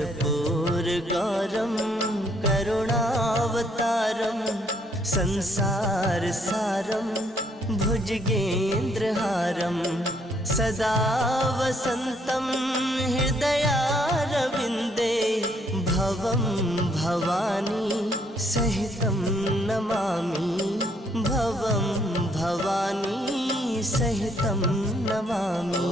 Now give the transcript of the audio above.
कर्पूरगौरं करुणावतारं संसारसारं भुजगेन्द्रहारं सदा वसन्तं हृदयारविन्दे भवं भवानी सहितं नमामि भवं भवानी सहितं नमामि।